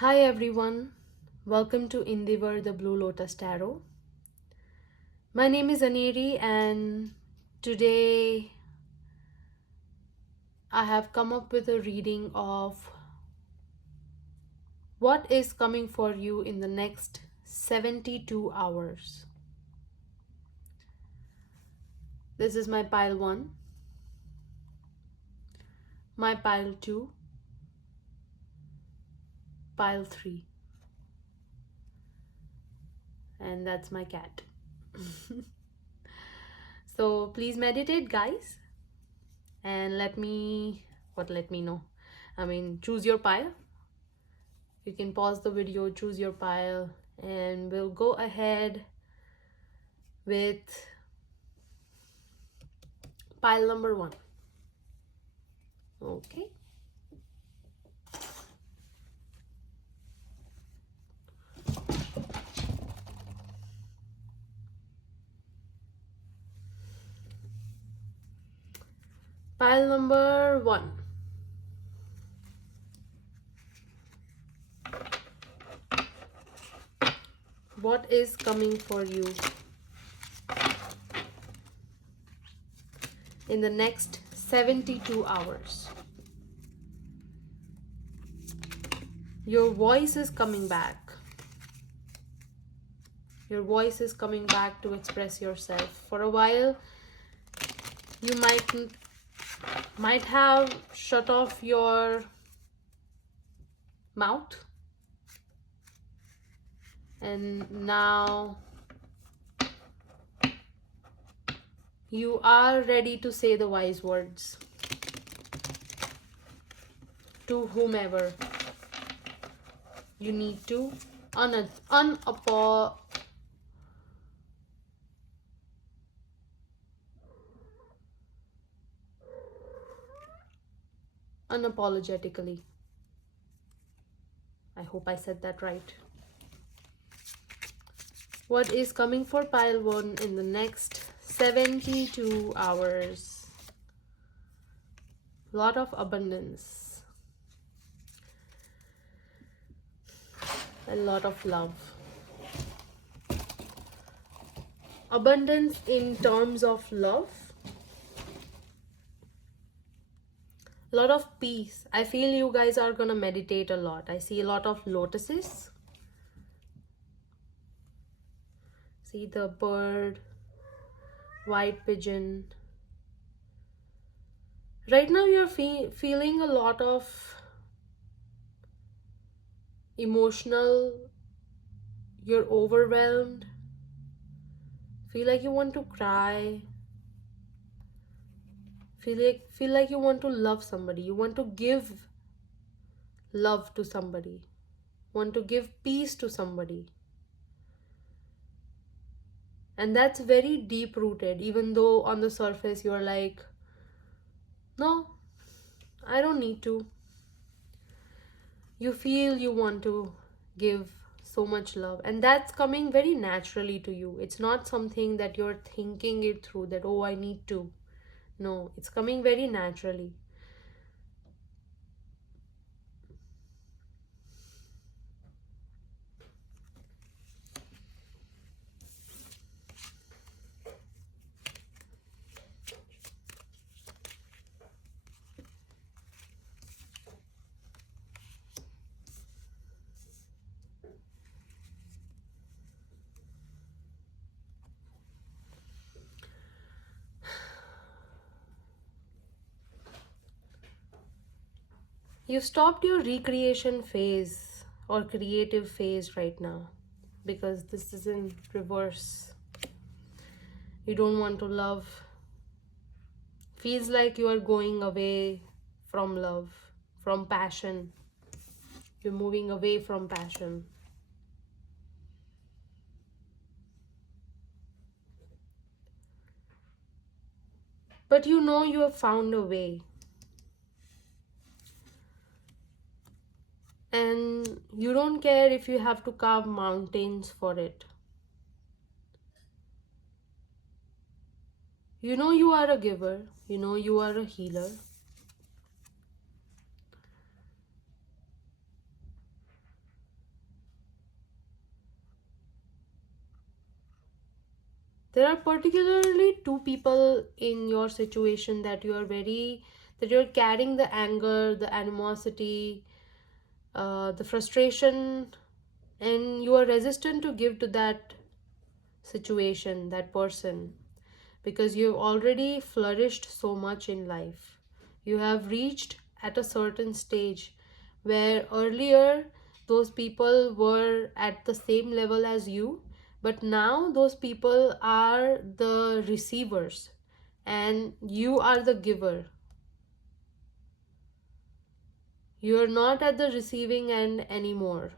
Hi everyone, welcome to Endeavor the Blue Lotus Tarot. My name is Aneri and today I have come up with a reading of what is coming for you in the next 72 hours. This is my pile 1, my pile 2, pile 3, and that's my cat. So please meditate, guys, and let me know. Choose your pile. You can pause the video, choose your pile, and we'll go ahead with pile number 1. Okay. Pile number 1. What is coming for you in the next 72 hours? Your voice is coming back. Your voice is coming back to express yourself. For a while, you might have shut off your mouth, and now you are ready to say the wise words to whomever you need to unapologetically. I hope I said that right. What is coming for pile 1 in the next 72 hours? Lot of abundance. A lot of love. Abundance in terms of love. A lot of peace. I feel you guys are gonna meditate a lot. I see a lot of lotuses. See the bird, white pigeon. Right now you're feeling a lot of emotional. You're overwhelmed. Feel like you want to cry. Feel like you want to love somebody. You want to give love to somebody. Want to give peace to somebody. And that's very deep rooted, even though on the surface you're like, no, I don't need to. You feel you want to give so much love, and that's coming very naturally to you. It's not something that you're thinking it through, that, oh, I need to. No, it's coming very naturally. You stopped your recreation phase or creative phase right now because this is in reverse. You don't want to love. Feels like you are going away from love, from passion. You're moving away from passion. But you know you have found a way. And you don't care if you have to carve mountains for it. You know you are a giver. You know you are a healer. There are particularly two people in your situation that you're carrying the anger, the animosity, the frustration, and you are resistant to give to that situation, that person, because you've already flourished so much in life. You have reached at a certain stage where earlier those people were at the same level as you, but now those people are the receivers and you are the giver. You are not at the receiving end anymore.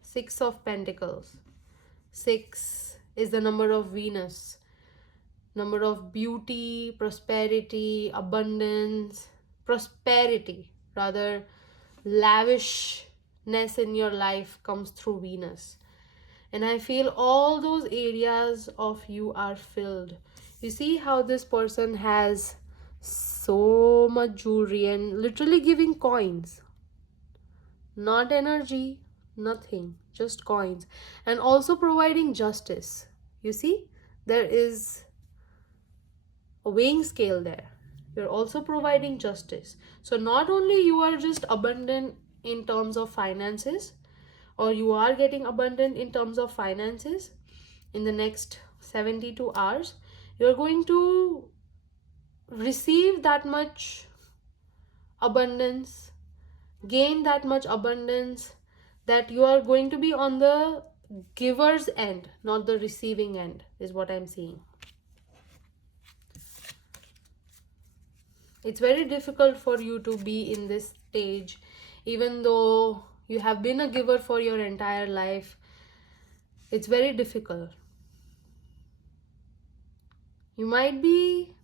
Six of Pentacles. Six is the number of Venus, number of beauty, prosperity, abundance, prosperity, rather lavishness in your life comes through Venus. And I feel all those areas of you are filled. You see how this person has so much jewelry and literally giving coins, not energy, nothing, just coins, and also providing justice. You see, there is a weighing scale there. You're also providing justice. So not only you are just abundant in terms of finances, or you are getting abundant in terms of finances in the next 72 hours, you're going to receive that much abundance, gain that much abundance, that you are going to be on the giver's end, not the receiving end, is what I'm seeing. It's very difficult for you to be in this stage, even though you have been a giver for your entire life. It's very difficult. You might be,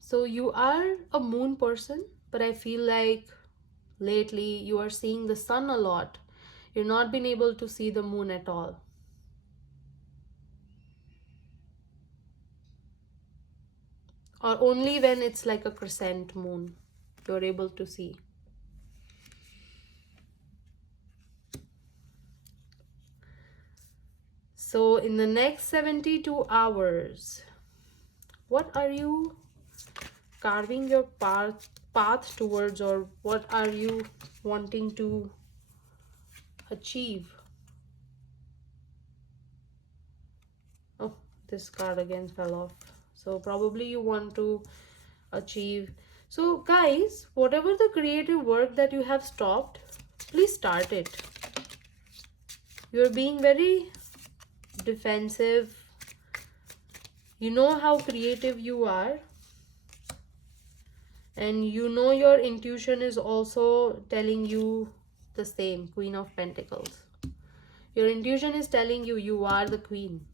so you are a moon person, but I feel like lately you are seeing the sun a lot. You're not been able to see the moon at all. Or only when it's like a crescent moon you're able to see. So in the next 72 hours, what are you carving your path towards, or what are you wanting to achieve? Oh, this card again fell off. So probably you want to achieve. So guys, whatever the creative work that you have stopped, please start it. You're being very defensive. You know how creative you are, and you know your intuition is also telling you the same. Queen of Pentacles. Your intuition is telling you you are the queen.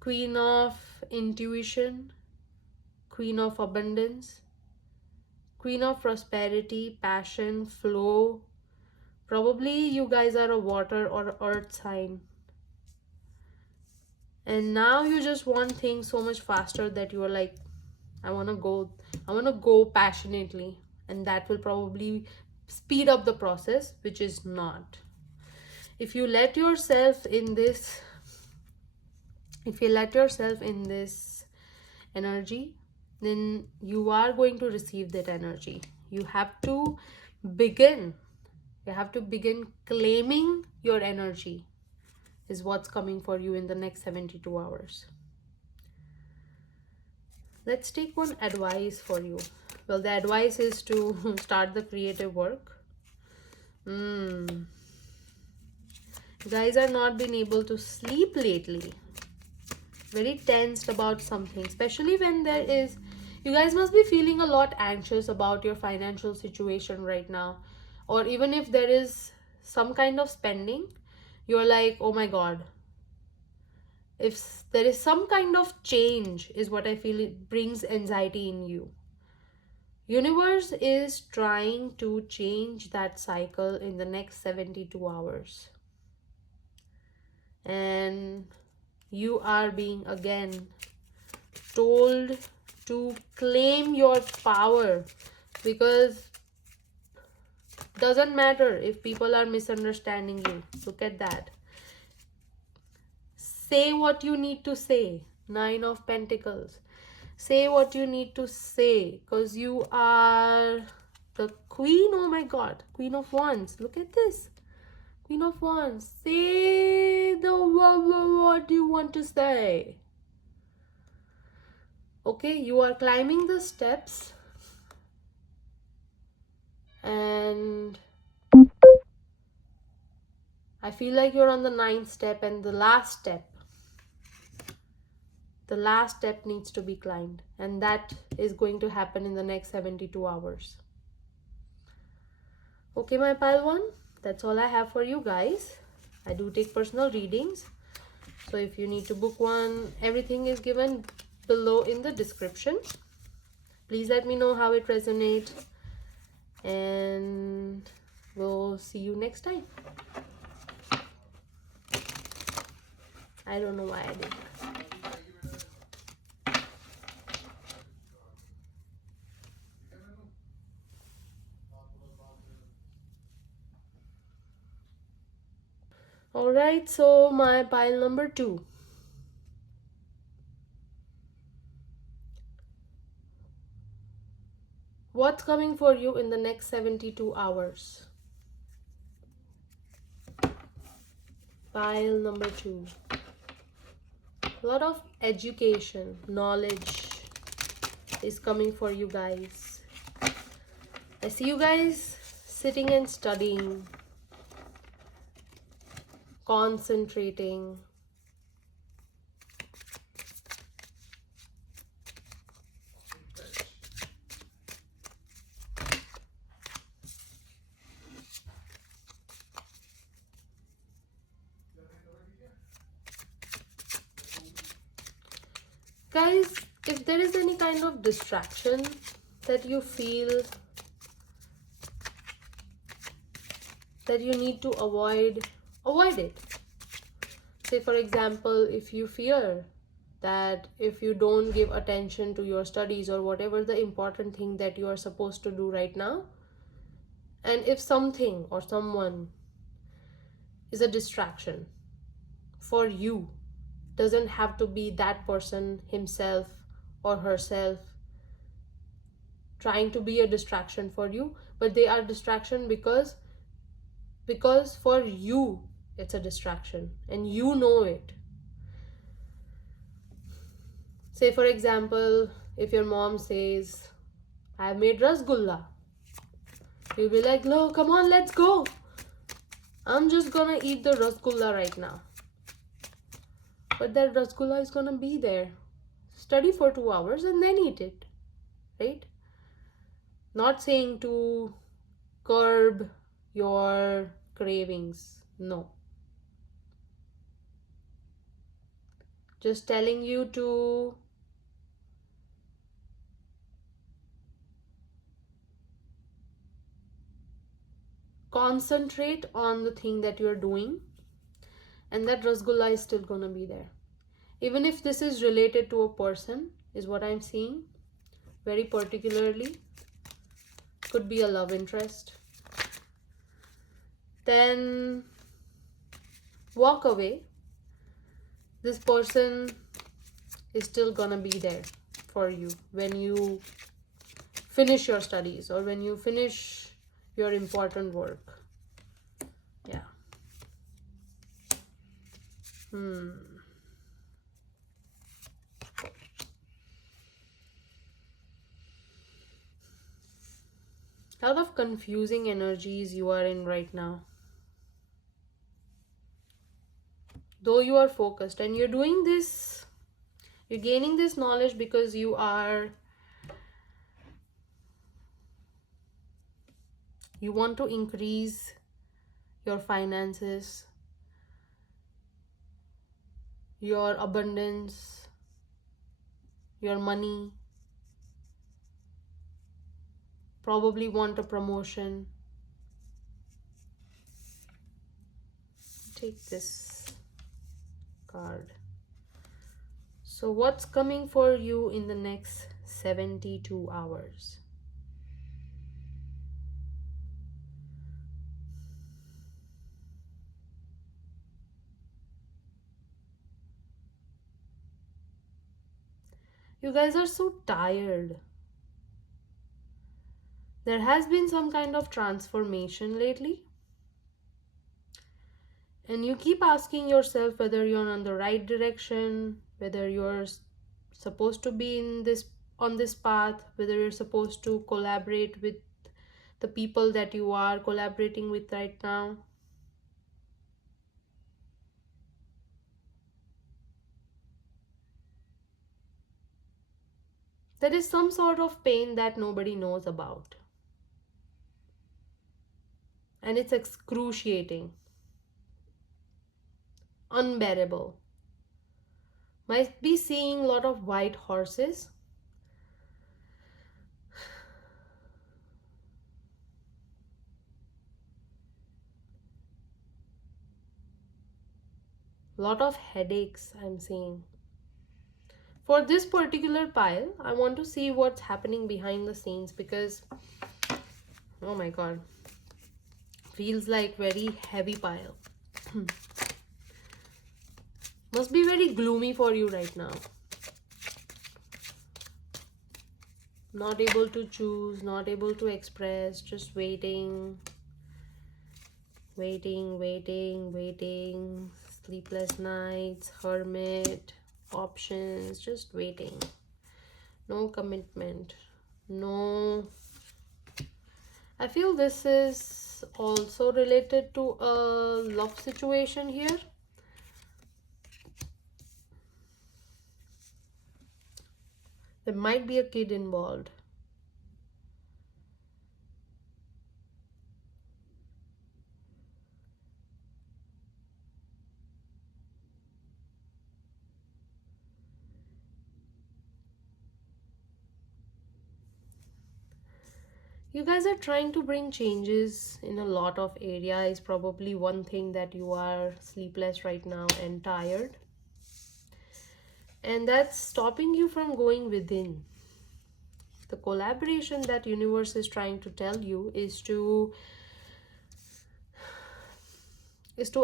Queen of intuition, queen of abundance, queen of prosperity, passion, flow. Probably you guys are a water or earth sign. And now you just want things so much faster that you are like, I want to go passionately, and that will probably speed up the process, which is not. If you let yourself in this energy, then you are going to receive that energy. You have to begin claiming your energy, is what's coming for you in the next 72 hours. Let's take one advice for you. Well, the advice is to start the creative work. You guys are not been able to sleep lately. Very tensed about something, especially when you guys must be feeling a lot anxious about your financial situation right now. Or even if there is some kind of spending, you're like, oh my god, if there is some kind of change, is what I feel, it brings anxiety in you. Universe is trying to change that cycle in the next 72 hours. And you are being again told to claim your power, because doesn't matter if people are misunderstanding you. Look at that. Say what you need to say. 9 of Pentacles. Say what you need to say, because you are the Queen. Oh my God. Queen of Wands. Look at this. Queen of Wands. Say the what you want to say. Okay, you are climbing the steps, and I feel like you're on the 9th step, and the last step needs to be climbed, and that is going to happen in the next 72 hours. Okay, my pile one, that's all I have for you guys. I do take personal readings, so if you need to book one, everything is given below in the description. Please let me know how it resonates, and we'll see you next time. I don't know why I did that. Alright, so my pile number 2. What's coming for you in the next 72 hours? Pile number 2. A lot of education, knowledge is coming for you guys. I see you guys sitting and studying, concentrating. Guys, if there is any kind of distraction that you feel that you need to avoid it. Say for example, if you fear that if you don't give attention to your studies or whatever the important thing that you are supposed to do right now, and if something or someone is a distraction for you, doesn't have to be that person himself or herself trying to be a distraction for you, but they are distraction because for you it's a distraction and you know it. Say for example, if your mom says, I made rasgulla, you'll be like, no, come on, let's go. I'm just gonna eat the rasgulla right now. But that rasgulla is gonna be there. Study for 2 hours and then eat it, right? Not saying to curb your cravings, no. Just telling you to concentrate on the thing that you're doing, and that rasgulla is still gonna be there. Even if this is related to a person, is what I'm seeing, very particularly. Could be a love interest. Then walk away. This person is still gonna be there for you when you finish your studies or when you finish your important work. Yeah. A lot of confusing energies you are in right now. Though you are focused and you're doing this, you're gaining this knowledge because you want to increase your finances, your abundance, your money, probably want a promotion. Take this card. So what's coming for you in the next 72 hours? You guys are so tired. There has been some kind of transformation lately. And you keep asking yourself whether you're on the right direction, whether you're supposed to be in this on this path, whether you're supposed to collaborate with the people that you are collaborating with right now. There is some sort of pain that nobody knows about. And it's excruciating, unbearable. Might be seeing a lot of white horses. Lot of headaches I'm seeing. For this particular pile, I want to see what's happening behind the scenes because, oh my god, feels like very heavy pile. Must be very gloomy for you right now. Not able to choose, not able to express, just waiting. Waiting. Sleepless nights, hermit, options, just waiting. No commitment. No. I feel this is also related to a love situation here. There might be a kid involved. You guys are trying to bring changes in a lot of areas. Probably one thing that you are sleepless right now and tired. And that's stopping you from going within. The collaboration that universe is trying to tell you is to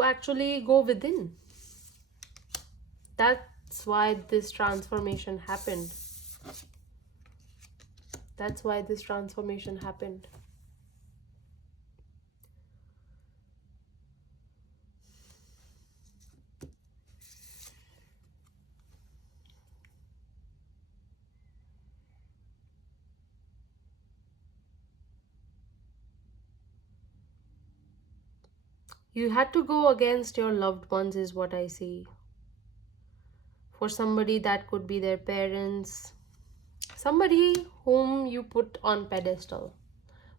actually go within. That's why this transformation happened. That's why this transformation happened. You had to go against your loved ones is what I see. For somebody that could be their parents, somebody whom you put on pedestal,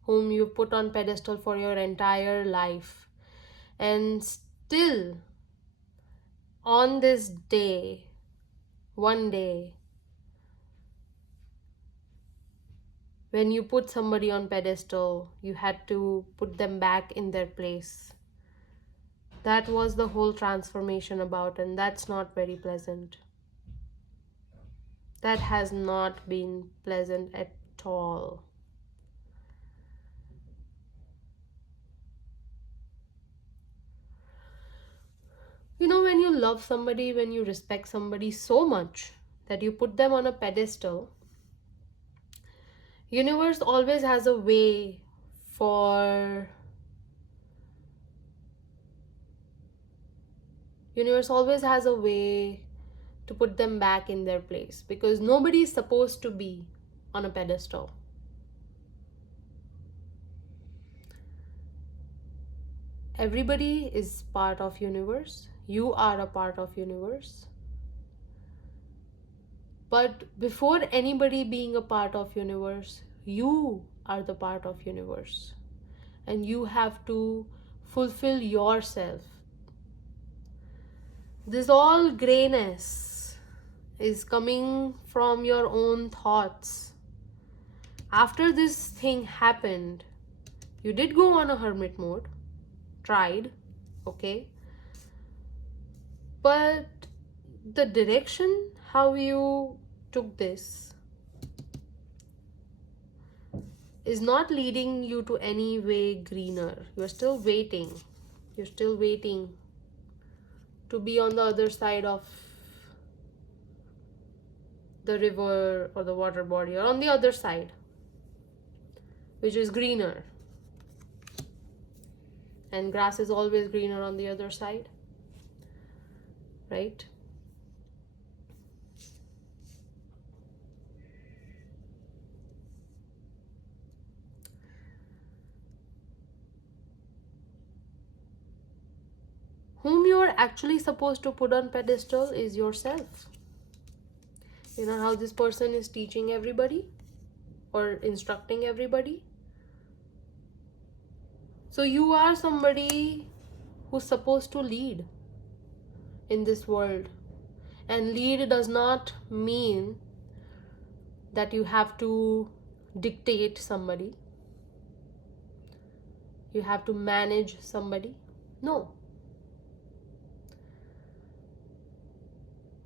for your entire life. And still, on this day, one day, when you put somebody on pedestal, you had to put them back in their place. That was the whole transformation about, and that's not very pleasant. That has not been pleasant at all. You know, when you love somebody, when you respect somebody so much that you put them on a pedestal, universe always has a way for to put them back in their place, because nobody is supposed to be on a pedestal. Everybody is part of universe. You are a part of universe. But before anybody being a part of universe, you are the part of universe. And you have to fulfill yourself. This all grayness is coming from your own thoughts. After this thing happened, you did go on a hermit mode, tried, okay? But the direction, how you took this, is not leading you to any way greener. You're still waiting. You're still waiting to be on the other side of the river or the water body, or on the other side, which is greener. And grass is always greener on the other side, right? Whom you are actually supposed to put on pedestal is yourself. You know how this person is teaching everybody or instructing everybody? So you are somebody who's supposed to lead in this world. And lead does not mean that you have to dictate somebody. You have to manage somebody. No.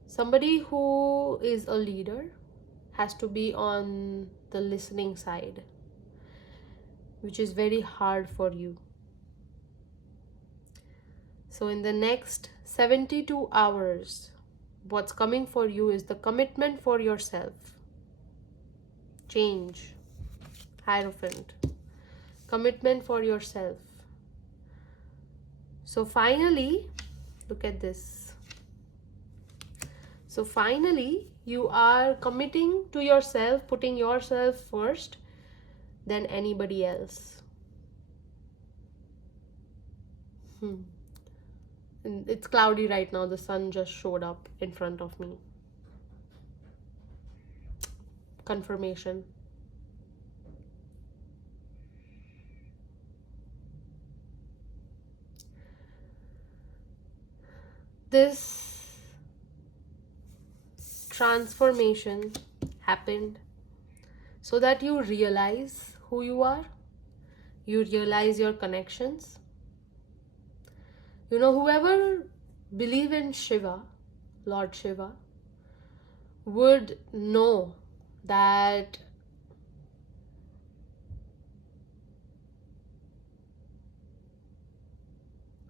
Somebody who is a leader has to be on the listening side, which is very hard for you. So in the next 72 hours, what's coming for you is the commitment for yourself. Change. Hierophant. Commitment for yourself. So finally, look at this. So finally, you are committing to yourself, putting yourself first than anybody else. And it's cloudy right now. The sun just showed up in front of me. Confirmation. This transformation happened so that you realize who you are, you realize your connections. You know, whoever believe in Shiva, Lord Shiva, would know that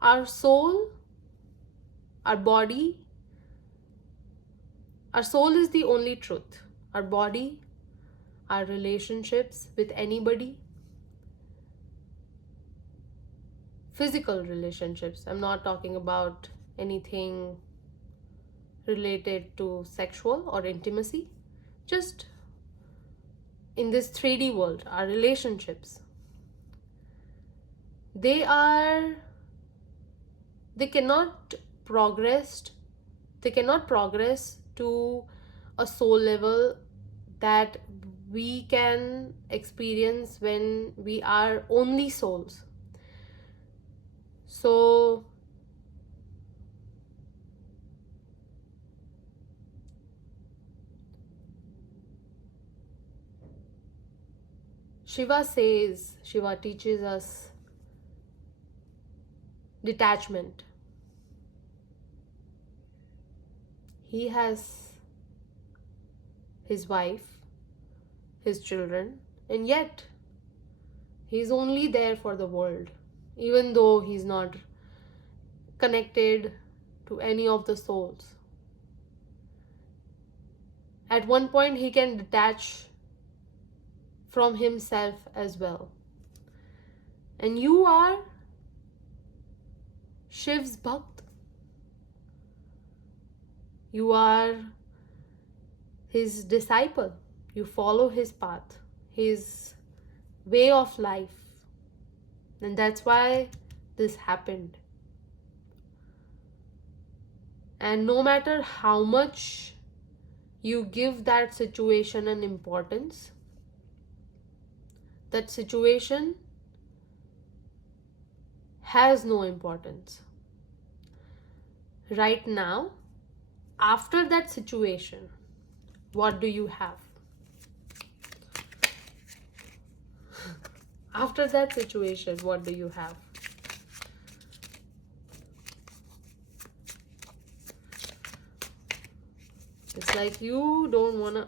our soul, our body, our soul is the only truth. Our body, our relationships with anybody, physical relationships. I'm not talking about anything related to sexual or intimacy. Just in this 3D world, our relationships. They cannot progress to a soul level that we can experience when we are only souls. So Shiva teaches us detachment. He has his wife, his children, and yet he's only there for the world, even though he's not connected to any of the souls. At one point, he can detach from himself as well. And you are Shiv's Bhakt. You are his disciple. You follow his path, his way of life. And that's why this happened. And no matter how much you give that situation an importance, that situation has no importance. Right now, after that situation, what do you have? After that situation, what do you have? It's like you don't wanna.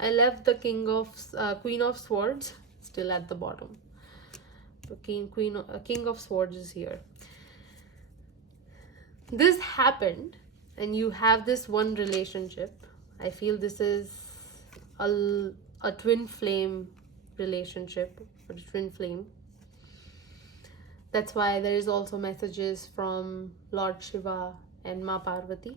I left the Queen of Swords still at the bottom. The King of Swords is here. This happened and you have this one relationship. I feel this is a twin flame relationship, or a twin flame. That's why there is also messages from Lord Shiva and Ma Parvati.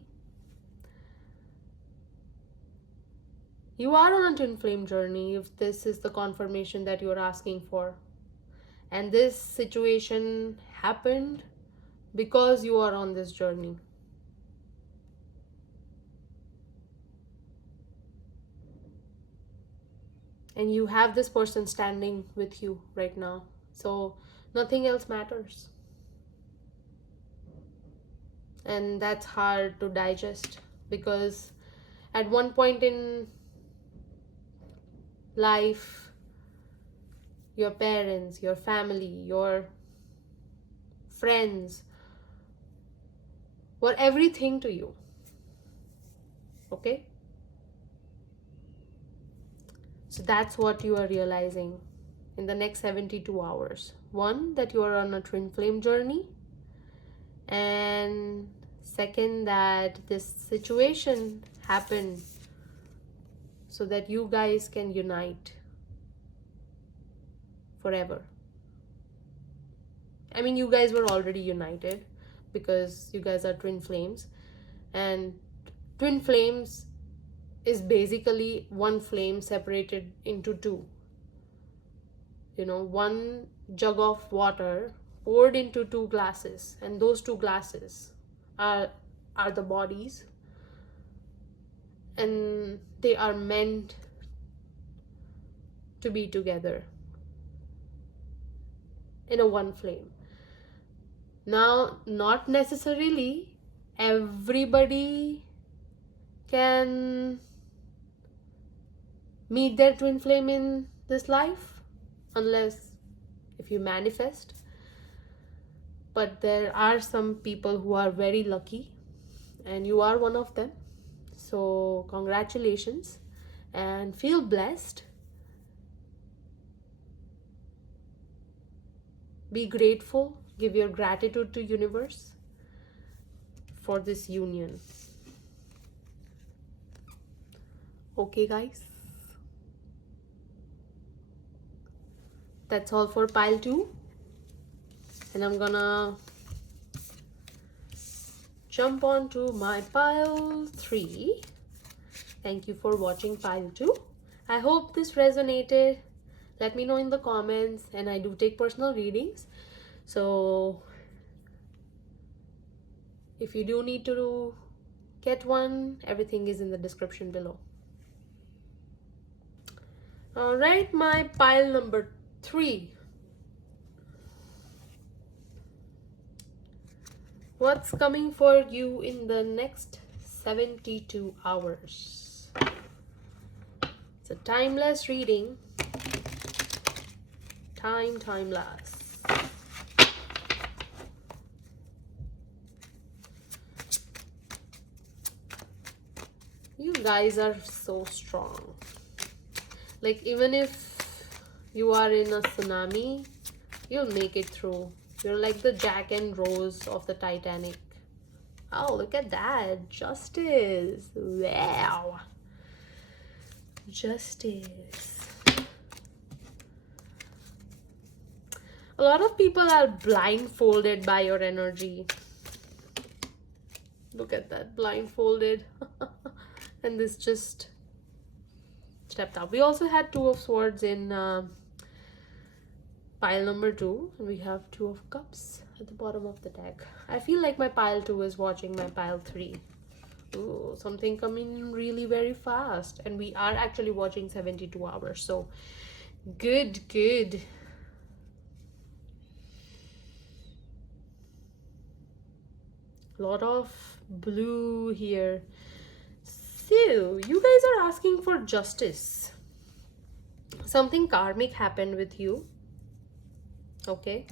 You are on a twin flame journey if this is the confirmation that you're asking for. And this situation happened because you are on this journey. And you have this person standing with you right now. So nothing else matters. And that's hard to digest, because at one point in life, your parents, your family, your friends were everything to you. Okay? So that's what you are realizing in the next 72 hours. One, that you are on a twin flame journey. And second, that this situation happened so that you guys can unite forever. I mean, you guys were already united because you guys are twin flames. And twin flames is basically one flame separated into two. You know, one jug of water poured into two glasses, and those two glasses are the bodies, and they are meant to be together in a one flame. Now, not necessarily everybody can meet their twin flame in this life, unless if you manifest. But there are some people who are very lucky, and you are one of them. So congratulations, and feel blessed. Be grateful, give your gratitude to universe for this union. Okay guys, that's all for pile 2, and I'm gonna jump on to my pile 3. Thank you for watching pile 2. I hope this resonated. Let me know in the comments, and I do take personal readings. So if you do need to get one, everything is in the description below. Alright, my pile number 3. What's coming for you in the next 72 hours? It's a timeless reading. Timeless. You guys are so strong. Like, even if you are in a tsunami, you'll make it through. You're like the Jack and Rose of the Titanic. Oh, look at that. Justice. Wow. Justice. A lot of people are blindfolded by your energy. Look at that, blindfolded. And this just stepped up. We also had 2 of Swords in pile number 2. And we have 2 of Cups at the bottom of the deck. I feel like my pile 2 is watching my pile 3. Ooh, something coming really very fast. And we are actually watching 72 hours. So good. Lot of blue here. So you guys are asking for justice. Something karmic happened with you. Okay,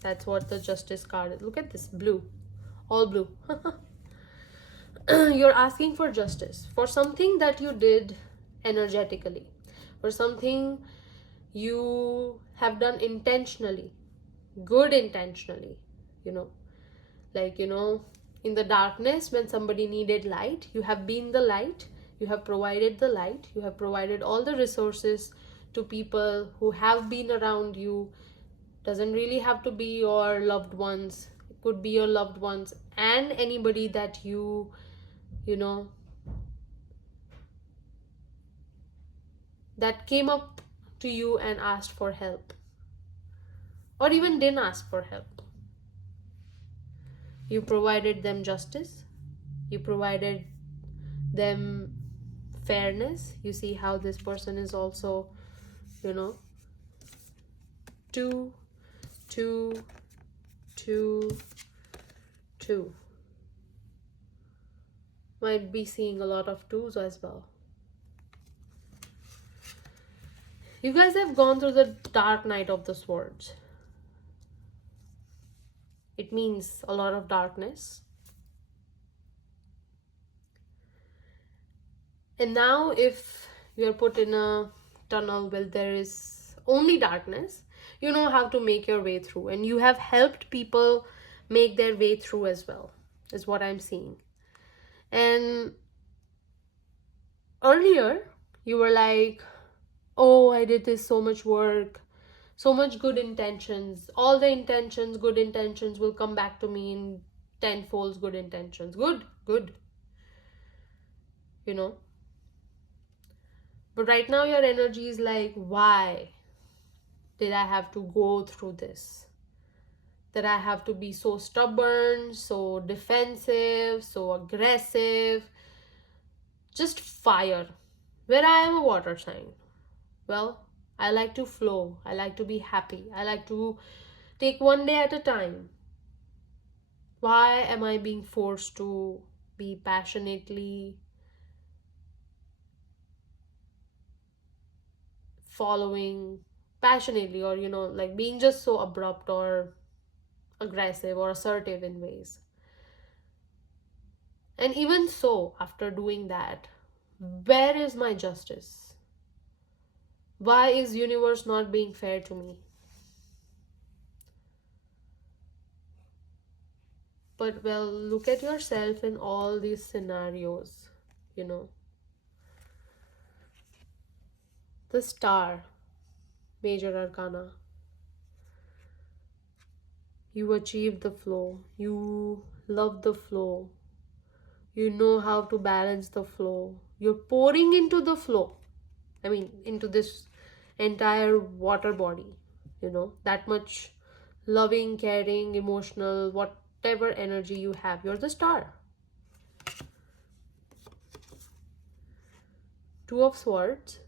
that's what the Justice card is. Look at this, blue, all blue. You're asking for justice for something that you did energetically, or something you have done intentionally, good intentionally, you know. Like, you know, In the darkness, when somebody needed light, you have been the light. You have provided the light. You have provided all the resources to people who have been around you. Doesn't really have to be your loved ones. It could be your loved ones and anybody that you know, that came up to you and asked for help, or even didn't ask for help. You provided them justice. You provided them fairness. You see how this person is also, you know, two, two, two, two. Might be seeing a lot of twos as well. You guys have gone through the dark night of the swords. It means a lot of darkness. And now if you're put in a tunnel where there is only darkness, you know how to make your way through. And you have helped people make their way through as well, is what I'm seeing. And earlier, you were like, oh, I did this so much work, so much good intentions. All the intentions, good intentions will come back to me in tenfolds good intentions. Good, good. You know? But right now your energy is like, why did I have to go through this? That I have to be so stubborn, so defensive, so aggressive. Just fire. Where I am a water sign. Well, I like to flow. I like to be happy. I like to take one day at a time. Why am I being forced to be passionately following passionately, or you know, like being just so abrupt or aggressive or assertive in ways? And even so, after doing that, where is my justice? Why is universe not being fair to me? But well, look at yourself in all these scenarios, you know. The star, major arcana. You achieve the flow. You love the flow. You know how to balance the flow. You're pouring into the flow. I mean, into this entire water body. You know, that much loving, caring, emotional, whatever energy you have. You're the star. Two of Swords.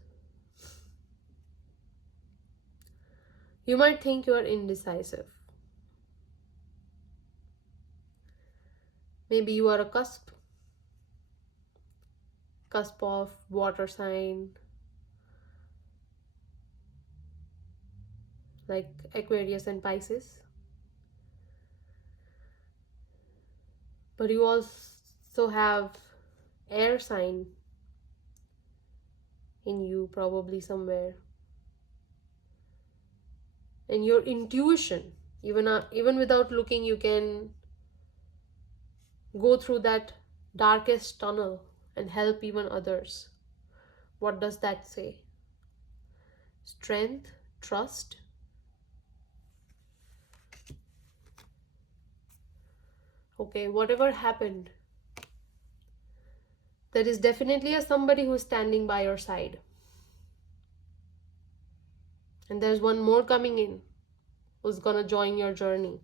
You might think you are indecisive. Maybe you are a cusp of water sign, like Aquarius and Pisces. But you also have air sign in you, probably somewhere. And your intuition, even without looking, you can go through that darkest tunnel and help even others. What does that say? Strength, trust. Okay, whatever happened, there is definitely somebody who is standing by your side. And there's one more coming in who's gonna join your journey.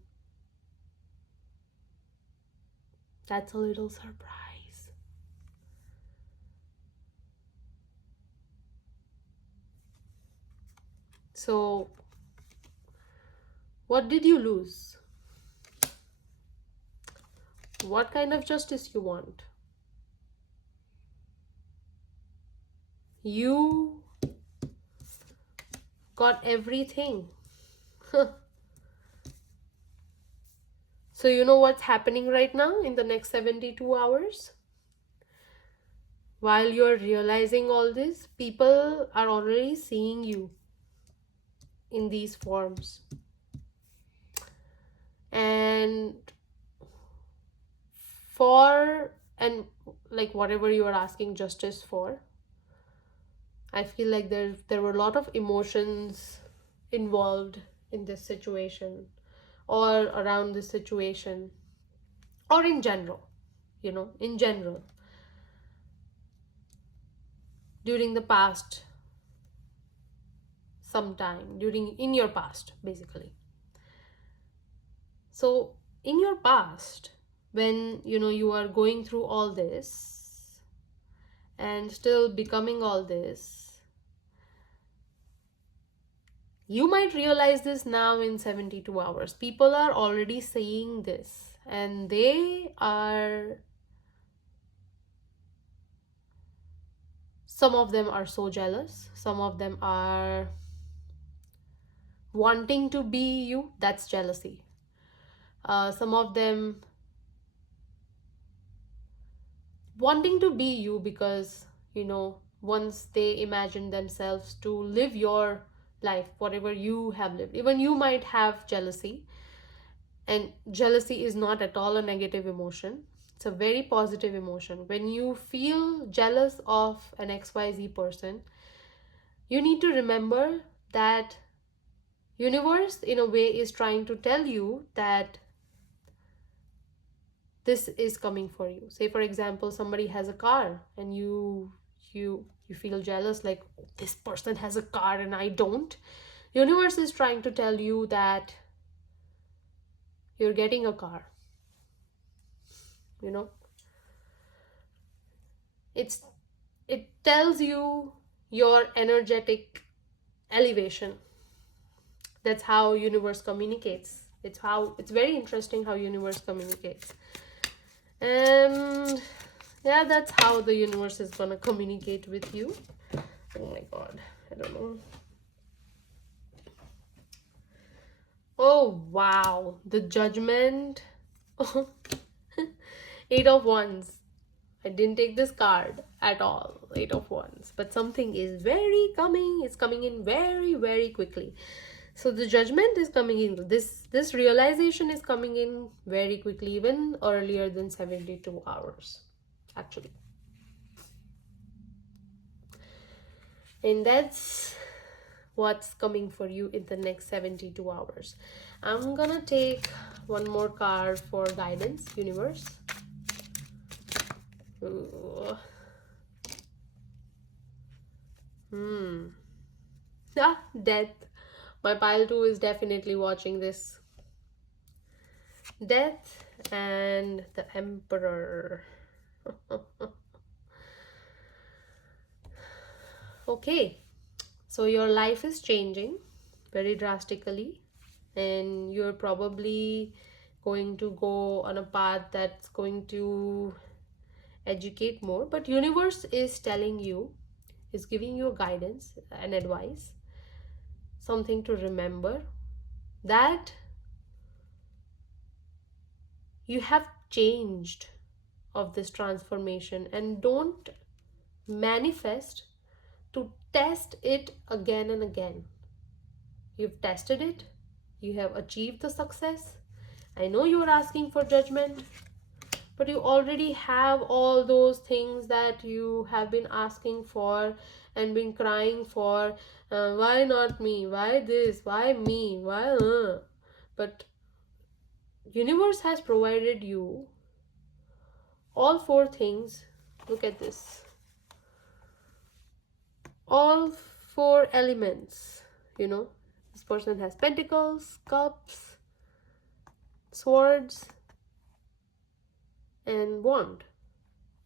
That's a little surprise. So, what did you lose? What kind of justice you want? You got everything. So you know what's happening right now in the next 72 hours? While you're realizing all this, people are already seeing you in these forms. And for, and like whatever you are asking justice for, I feel like there were a lot of emotions involved in this situation, or around this situation, or in general, in general, during the past, sometime in your past, basically. So in your past, when you are going through all this and still becoming all this, you might realize this now in 72 hours. People are already saying this, and some of them are so jealous, some of them are wanting to be you. That's jealousy. Some of them wanting to be you because once they imagine themselves to live your life, whatever you have lived. Even you might have jealousy, and jealousy is not at all a negative emotion. It's a very positive emotion. When you feel jealous of an XYZ person, you need to remember that universe in a way is trying to tell you that this is coming for you. Say for example, somebody has a car and you feel jealous, like, this person has a car and I don't. Universe is trying to tell you that you're getting a car. It tells you your energetic elevation. That's how universe communicates. It's very interesting how universe communicates. And yeah, that's how the universe is gonna communicate with you. Oh my god, I don't know. Oh wow, the Judgment. 8 of Wands. I didn't take this card at all. 8 of Wands. But something is it's coming in very, very quickly. So the Judgment is coming in. This realization is coming in very quickly, even earlier than 72 hours, actually. And that's what's coming for you in the next 72 hours. I'm gonna take one more card for guidance, universe. Ooh. Death. My pile 2 is definitely watching this. Death and the Emperor. Okay, so your life is changing very drastically, and you're probably going to go on a path that's going to educate more. But universe is telling you, is giving you guidance and advice, something to remember, that you have changed of this transformation, and don't manifest to test it again and again. You've tested it, you have achieved the success. I know you are asking for judgment, but you already have all those things that you have been asking for and been crying for. Why not me? Why this? Why me? Why? But universe has provided you all 4 things. Look at this. All 4 elements. This person has pentacles, cups, swords, and wand.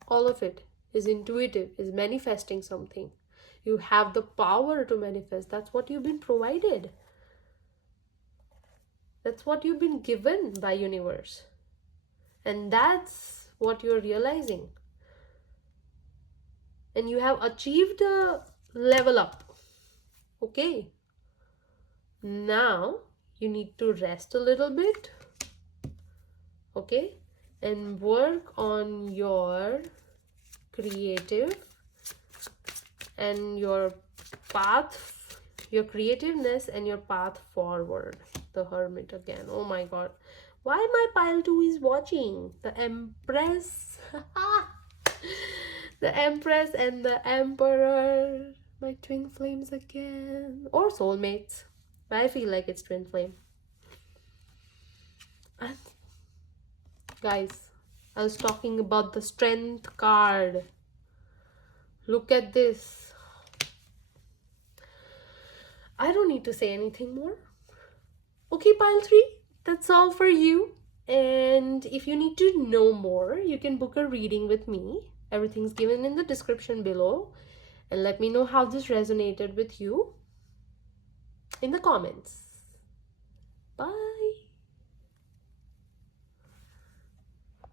All of it is intuitive, is manifesting something. You have the power to manifest. That's what you've been provided. That's what you've been given by universe. And that's what you're realizing. And you have achieved a level up. Okay. Now you need to rest a little bit. Okay. And work on your creative and your path, your creativeness and your path forward. The Hermit again. Oh my god, Why my pile 2 is watching? The Empress. The Empress and the Emperor. My twin flames again. Or soulmates. I feel like it's twin flame. And guys, I was talking about the Strength card. Look at this. I don't need to say anything more. Okay, pile 3, that's all for you. And if you need to know more, you can book a reading with me. Everything's given in the description below. And let me know how this resonated with you in the comments. Bye.